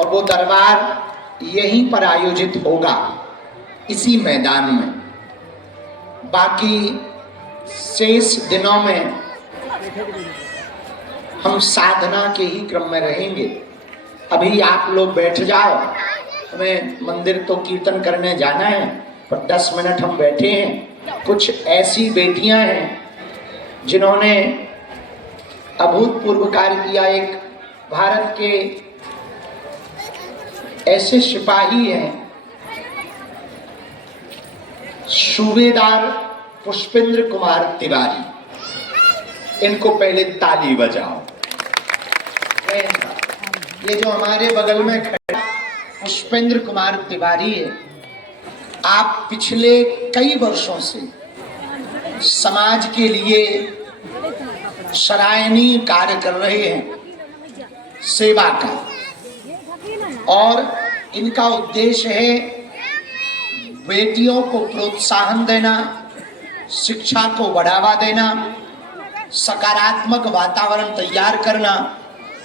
और वो दरबार यहीं पर आयोजित होगा, इसी मैदान में। बाकी शेष दिनों में हम साधना के ही क्रम में रहेंगे। अभी आप लोग बैठ जाओ, हमें मंदिर तो कीर्तन करने जाना है, पर 10 मिनट हम बैठे हैं। कुछ ऐसी बेटियां हैं जिन्होंने अभूतपूर्व कार्य किया। एक भारत के ऐसे सिपाही हैं, सूबेदार पुष्पेंद्र कुमार तिवारी। इनको पहले ताली बजाओ। ये जो हमारे बगल में खड़ा पुष्पेंद्र कुमार तिवारी है, आप पिछले कई वर्षों से समाज के लिए सराहनीय कार्य कर रहे हैं, सेवा का। और इनका उद्देश्य है बेटियों को प्रोत्साहन देना, शिक्षा को बढ़ावा देना, सकारात्मक वातावरण तैयार करना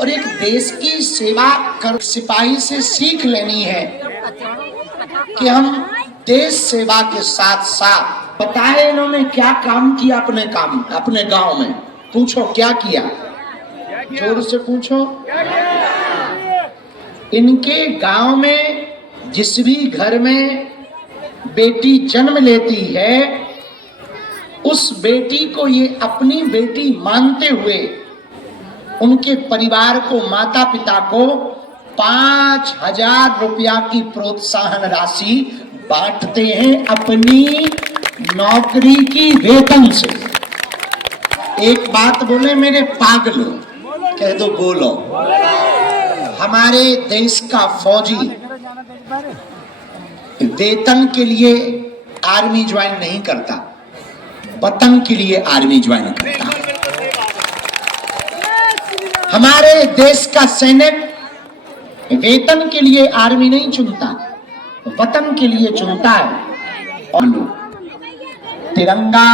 और एक देश की सेवा कर। सिपाही से सीख लेनी है कि हम देश सेवा के साथ साथ। बताए इन्होंने क्या काम किया अपने गांव में। पूछो क्या किया, जोर से पूछो। इनके गांव में जिस भी घर में बेटी जन्म लेती है, उस बेटी को ये अपनी बेटी मानते हुए उनके परिवार को, माता पिता को 5,000 रुपया की प्रोत्साहन राशि बांटते हैं अपनी नौकरी की वेतन से। एक बात बोले मेरे पागलों, कह दो बोलो। हमारे देश का फौजी वेतन के लिए आर्मी ज्वाइन नहीं करता, वतन के लिए आर्मी ज्वाइन करता। हमारे देश का सैनिक वेतन के लिए आर्मी नहीं चुनता, वतन के लिए चुनता है। और तिरंगा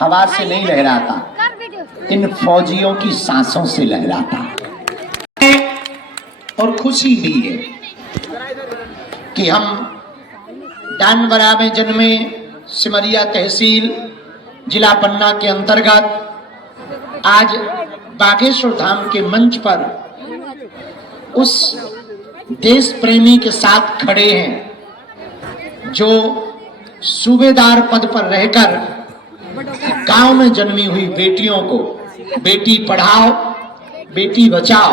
हवा से नहीं लहराता, इन फौजियों की सांसों से लहराता। और खुशी भी है कि हम दानवरा में जन्मे, सिमरिया तहसील जिला पन्ना के अंतर्गत आज बागेश्वर धाम के मंच पर उस देश प्रेमी के साथ खड़े हैं जो सूबेदार पद पर रहकर गांव में जन्मी हुई बेटियों को बेटी पढ़ाओ बेटी बचाओ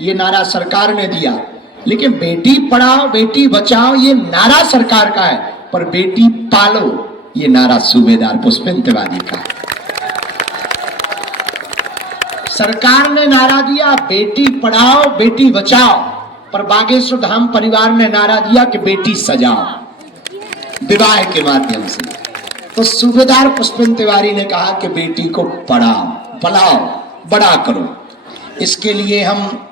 ये नारा सरकार ने दिया। लेकिन बेटी पढ़ाओ बेटी बचाओ ये नारा सरकार का है, पर बेटी पालो ये नारा सूबेदार पुष्पेंद्र तिवारी का है। सरकार ने नारा दिया बेटी पढ़ाओ बेटी बचाओ, पर बागेश्वर धाम परिवार ने नारा दिया कि बेटी सजाओ विवाह के माध्यम से। तो सूबेदार पुष्पेंद्र तिवारी ने कहा कि बेटी को पढ़ाओ, पलाओ, बड़ा करो। इसके लिए हम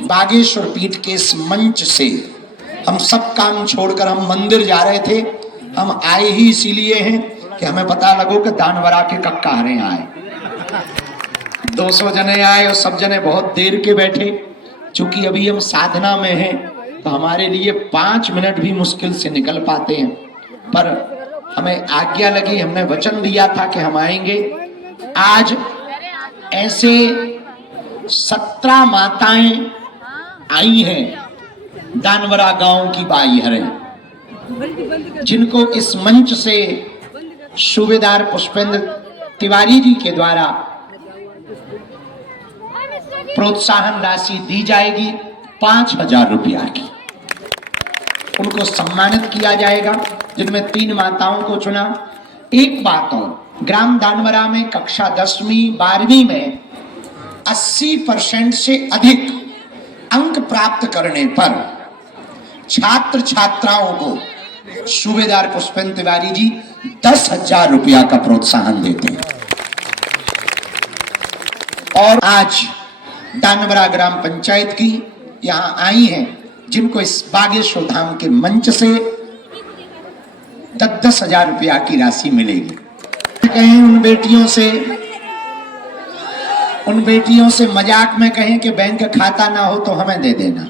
बागेश्वर पीठ के इस मंच से हम सब काम छोड़कर हम मंदिर जा रहे थे। हम आए ही इसीलिए हैं कि हमें पता लगो कि दानवरा के कक्का हरे आए। 200 जने आए और सब जने बहुत देर के बैठे। चूंकि अभी हम साधना में हैं तो हमारे लिए 5 मिनट भी मुश्किल से निकल पाते हैं, पर हमें आज्ञा लगी, हमने वचन दिया था कि हम आएंगे। आज ऐसे 17 माताएं आई हैं दानवरा गांव की बाई हरे, जिनको इस मंच से सूबेदार पुष्पेंद्र तिवारी जी के द्वारा प्रोत्साहन राशि दी जाएगी 5,000 रुपया की। उनको सम्मानित किया जाएगा, जिनमें 3 माताओं को चुना। एक बात और, ग्राम दानवरा में कक्षा 10वीं 12वीं में 80% से अधिक अंक प्राप्त करने पर छात्र छात्राओं को सूबेदार पुष्पेंद्र तिवारी जी 10,000 रुपया का प्रोत्साहन देते हैं। और आज दानवरा ग्राम पंचायत की यहाँ आई हैं, जिनको इस बागेश्वर धाम के मंच से 10,000 रुपया की राशि मिलेगी। कहें उन बेटियों से, उन बेटियों से मजाक में कहें कि बैंक खाता ना हो तो हमें दे देना।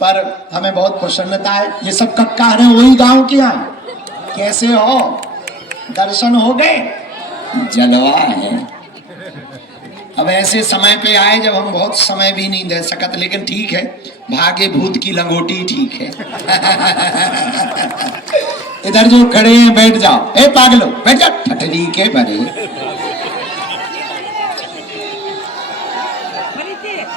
पर हमें बहुत प्रसन्नता है। ये सब कक्कार है वही गांव के यहाँ। कैसे हो? दर्शन हो गए? जलवा है। अब ऐसे समय पे आए जब हम बहुत समय भी नहीं दे सकते, लेकिन ठीक है, भागे भूत की लंगोटी ठीक है। इधर जो खड़े हैं बैठ जाओ। ए पागलो बैठ जा, ठटरी के बड़े।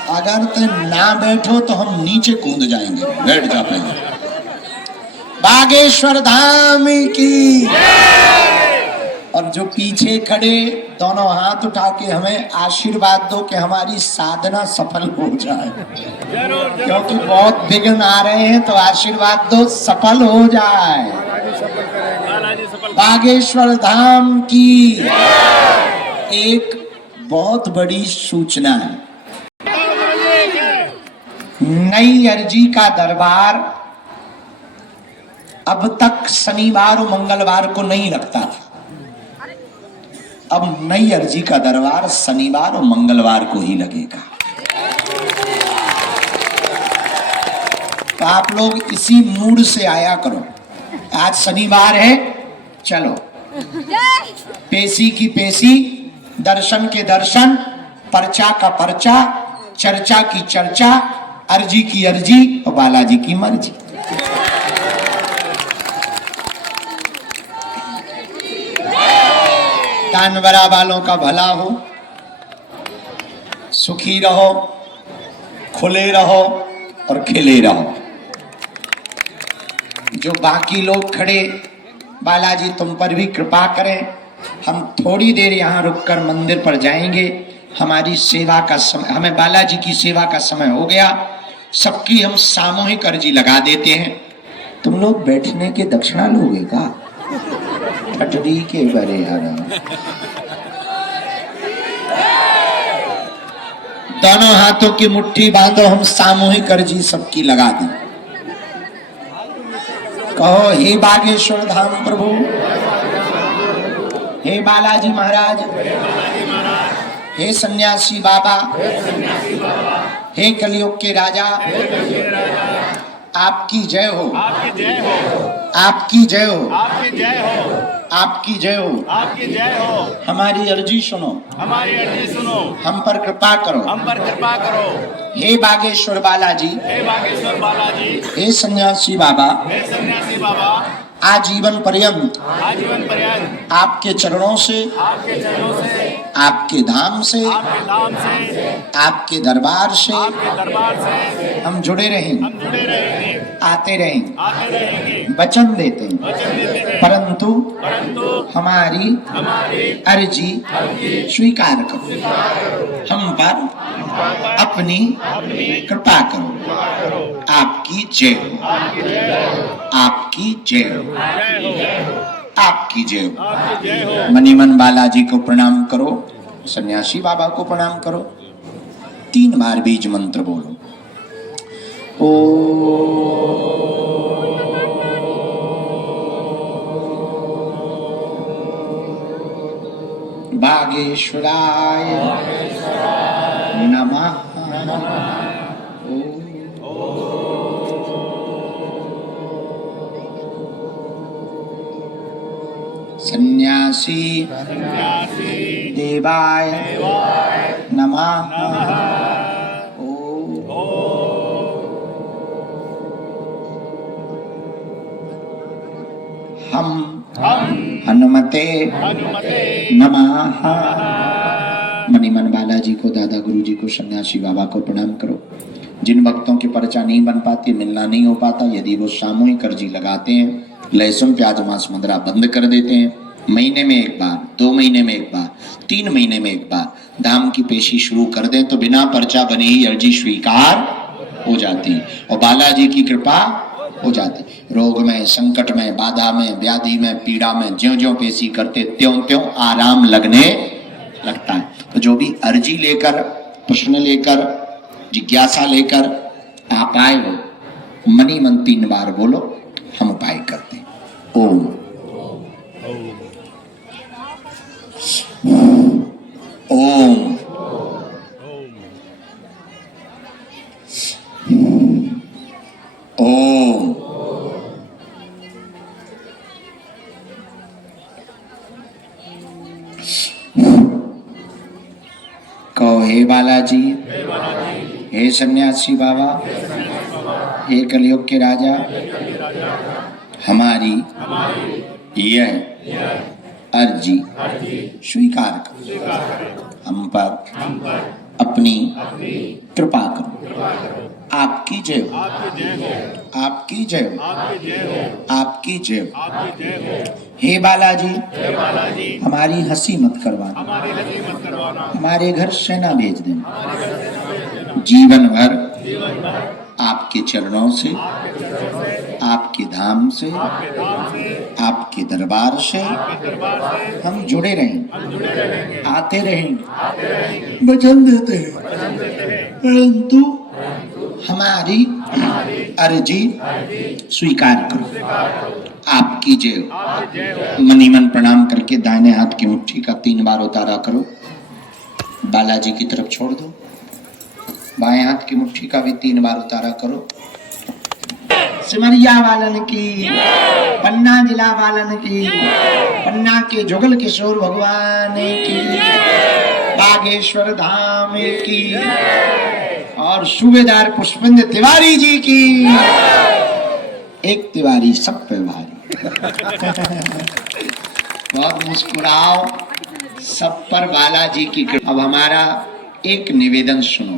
अगर तुम ना बैठो तो हम नीचे कूद जाएंगे। बैठ जा पहले। बागेश्वर धाम की। और जो पीछे खड़े दोनों हाथ उठा के हमें आशीर्वाद दो कि हमारी साधना सफल हो जाए, क्योंकि बहुत विघ्न आ रहे हैं। तो आशीर्वाद दो सफल हो जाए। बागेश्वर धाम की एक बहुत बड़ी सूचना है। नई अर्जी का दरबार अब तक शनिवार और मंगलवार को नहीं लगता था। अब नई अर्जी का दरबार शनिवार और मंगलवार को ही लगेगा। तो आप लोग इसी मूड से आया करो। आज शनिवार है, चलो पेशी की पेशी, दर्शन के दर्शन, पर्चा का पर्चा, चर्चा की चर्चा, अर्जी की अर्जी और बालाजी की मर्जी। कानवरा वालों का भला हो, सुखी रहो, खुले रहो और खिले रहो। जो बाकी लोग खड़े, बालाजी तुम पर भी कृपा करें। हम थोड़ी देर यहाँ रुककर मंदिर पर जाएंगे। हमारी सेवा का समय, हमें बालाजी की सेवा का समय हो गया। सबकी हम सामूहिक अर्जी लगा देते हैं। तुम लोग बैठने के दक्षिणा लोगे का? ठटरी के बरे दोनों हाथों की मुट्ठी बांधो, हम सामूहिक अर्जी सबकी लगा दी। कहो, हे बागेश्वर धाम प्रभु, हे बालाजी महाराज, हे सन्यासी बाबा, हे कलयुग के राजा, आपकी जय हो, आपकी जय हो, आपकी जय हो, आपकी जय हो, आपकी जय हो। हमारी अर्जी सुनो, हमारी अर्जी सुनो, हम पर कृपा करो, हम पर कृपा करो। हे बागेश्वर बालाजी, हे बागेश्वर बालाजी, हे सन्यासी बाबा, हे सन्यासी बाबा, आजीवन पर्यंत, आजीवन पर्यंत आपके चरणों से, आपके चरणों से, आपके धाम से, आपके धाम से, आपके दरबार से, आपके दरबार से हम जुड़े रहेंगे, हम जुड़े रहेंगे, आते रहेंगे, आते रहेंगे। वचन देते हैं, वचन देते हैं, परंतु हमारी अर्जी स्वीकार करो, हम पर अपनी कृपा करो। आपकी जय हो, आपकी जय हो, आपकी जय हो। मनी मन बालाजी को प्रणाम करो, सन्यासी बाबा को प्रणाम करो। 3 बार बीज मंत्र बोलो। ओ बागेश्वराय नमः। सन्यासी देवाय नमः। हम हनुमते नमः। मणिमन बालाजी को, दादा गुरु जी को, सन्यासी बाबा को प्रणाम करो। जिन भक्तों की पर्चा नहीं बन पाती, मिलना नहीं हो पाता, यदि वो सामूहिक अर्जी लगाते हैं, लहसुन प्याज मांस मदिरा बंद कर देते हैं, महीने में एक बार, 2 महीने में एक बार, 3 महीने में एक बार धाम की पेशी शुरू कर दें, तो बिना पर्चा बने ही अर्जी स्वीकार हो जाती है और बालाजी की कृपा हो जाती। रोग में, संकट में, बाधा में, व्याधि में, पीड़ा में ज्यों-ज्यों पेशी करते त्यों-त्यों आराम लगने लगता है। तो जो भी अर्जी लेकर, प्रश्न लेकर, जिज्ञासा लेकर आप आए हो, मनी मन 3 बार बोलो, हम उपाय करते हैं। ओम हे बालाजी, हे सन्यासी बाबा, हे कलयुग के राजा, हमारी यह अर्जी स्वीकार करो, हम पर अपनी कृपा करो। आपकी जय हो, आपकी जय हो, आपकी जय हो। हे बालाजी, हमारी हंसी मत करवाना, हमारे घर सेना भेज देना। जीवन भर आपके चरणों से, आपके धाम से, आपके दरबार से हम जुड़े रहें, आते रहेंगे, वचन देते हैं। परंतु हमारी अर्जी स्वीकार करो। आपकी जय हो। मनी मन प्रणाम करके दाहिने हाथ की मुट्ठी का 3 बार उतारा करो, बालाजी की तरफ छोड़ दो। बाएं हाथ की मुट्ठी का भी 3 बार उतारा करो। सिमरिया वालन की, पन्ना जिला वालन की, पन्ना के जुगल किशोर भगवान की, बागेश्वर धाम की, और सूबेदार पुष्पेंद्र तिवारी जी की। एक तिवारी सब पे भारी। बहुत मुस्कुराओ, सब पर बालाजी की कृपा। अब हमारा एक निवेदन सुनो,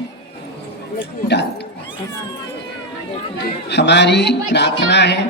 डाल। हमारी प्रार्थना है